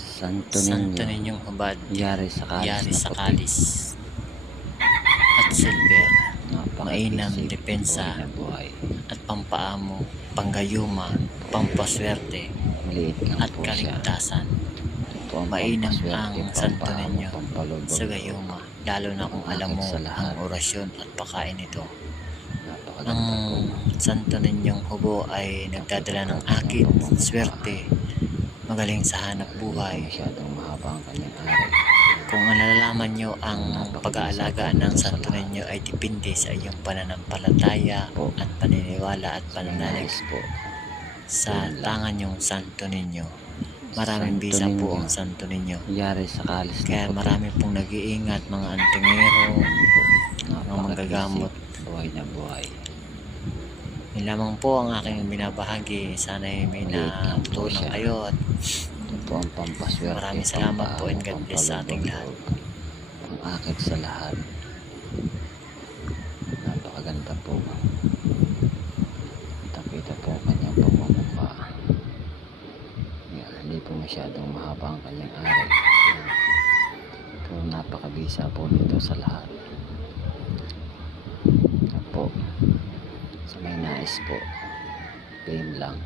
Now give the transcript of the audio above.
Santo Santo Niño, Ninyong hubad, yari sa yari kalis sa na puti, kalis at silver, mainam napakabisig, depensa buhay na buhay. at pampaamo, panggayuma, pampaswerte Maliit lang at po siya. kaligtasan. Ito ang Mainam pampaswerte, ang Santo pampaamo, Niño pampalubag sa loob, gayuma, lalo na kung alam pangakit mo sa ang lahat. orasyon at pakain nito. Napakaganda Ang po. Santo Ninyong hubo ay nagdadala ng akit, swerte, magaling sa hanap Hindi po buhay. masyadong mahaba ang kanyang ari. Kung nalalaman nyo ang pag-aalaga ng Santo Salamat Niño ay depende sa iyong pananampalataya po. at paniniwala at Sa may pananalig nais po. sa Yun lang. tangan yung Santo Niño. Maraming Santo bisa po Niño, ang Santo Niño. yari sa kalis na Kaya puti. marami pong nag-iingat, mga antingero, mga manggagamot. Buhay na buhay. Yun lamang po ang aking binabahagi. Sana may natutunan kayo at Ito po ang pampaswerte, maraming salamat po and God pampaamo, bless sa ating lahat. pampalubag, pang-akit sa lahat. Napakaganda po. Kita po ang kanyang pagmumukha. Yan, hindi po masyadong mahaba ang kanyang ari. Pero napakabisa po nito sa lahat. Yan po. Sa may nais po. Game lang.